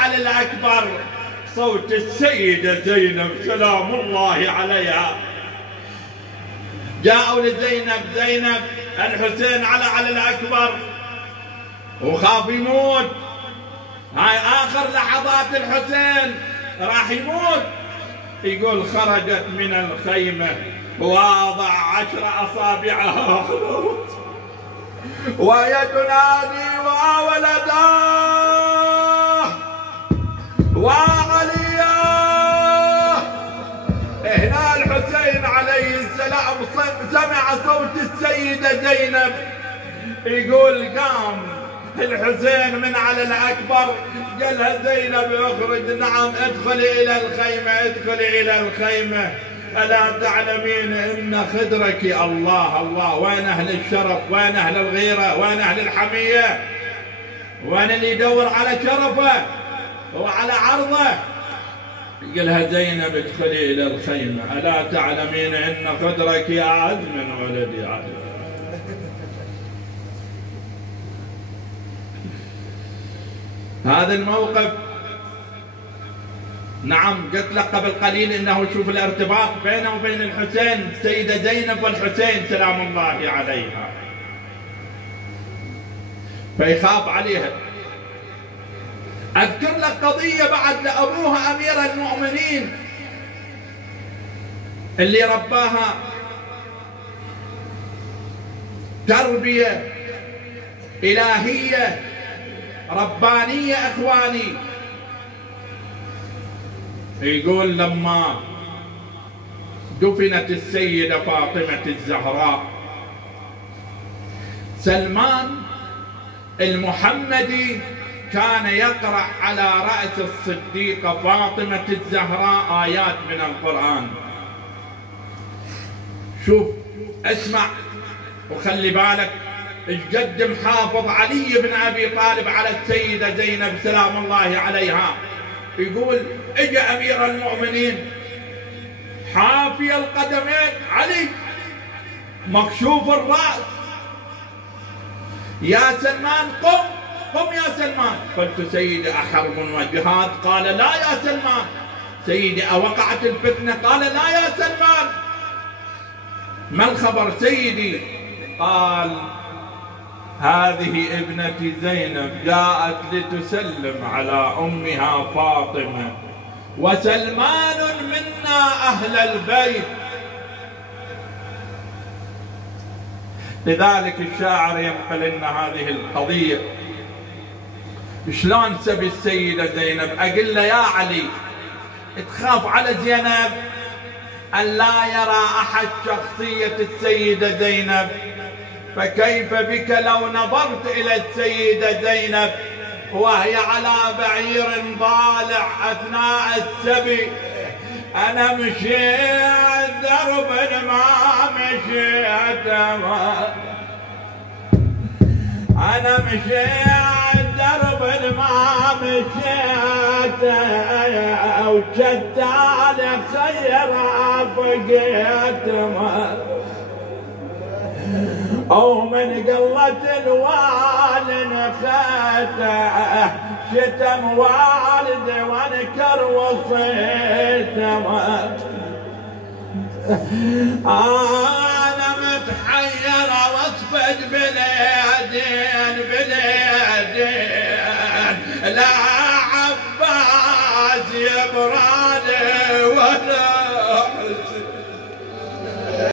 علي الأكبر صوت السيدة زينب سلام الله عليها. جاءوا لزينب، زينب الحسين علي الأكبر وخاف يموت، هاي آخر لحظات الحسين راح يموت. يقول خرجت من الخيمة ووضع 10 أصابعها وهي تنادي وولداه وعلياه. هنا الحسين عليه السلام سمع صوت السيدة زينب، يقول قام الحسين من على الأكبر قالها زينب اخرج. نعم ادخلي إلى الخيمة، ادخلي إلى الخيمة. ألا تعلمين إن خدرك الله الله، وين أهل الشرف، وين أهل الغيرة، وين أهل الحمية، وين اللي يدور على شرفه وعلى عرضه. قالها زينب ادخلي إلى الخيمة، ألا تعلمين إن خدرك أعز من ولدي علي. هذا الموقف نعم قلت لك قبل قليل انه شوف الارتباط بينه وبين الحسين، السيدة زينب والحسين سلام الله عليها، فيخاف عليها. اذكر لك قضية بعد لابوها امير المؤمنين اللي رباها تربية الهية ربانية اخواني. يقول لما دفنت السيدة فاطمة الزهراء، سلمان المحمدي كان يقرأ على رأس الصديقة فاطمة الزهراء آيات من القرآن. شوف اسمع وخلي بالك ايش قد محافظ علي بن ابي طالب على السيدة زينب سلام الله عليها. يقول اجى امير المؤمنين حافي القدمين، علي مكشوف الراس، يا سلمان قم قم يا سلمان. قلت سيدي احرب وجهاد؟ قال لا يا سلمان. سيدي اوقعت الفتنه؟ قال لا يا سلمان. ما الخبر سيدي؟ قال هذه ابنتي زينب جاءت لتسلم على أمها فاطمة، وسلمان منا أهل البيت. لذلك الشاعر ينقل لنا هذه القضية شلون سبي السيدة زينب. أقول له يا علي تخاف على زينب أن لا يرى أحد شخصية السيدة زينب، فكيف بك لو نظرت إلى السيدة زينب وهي على بعير ضالع أثناء السبي؟ أنا مشيت درب ما مشيت، أنا مشيت درب ما مشيت، وشدت على خير فقيت، أو من قلة الوالد خاته شتم والده وانكر وصيته. أنا متحير واصفد باليدين باليدين، لا عباس يبرد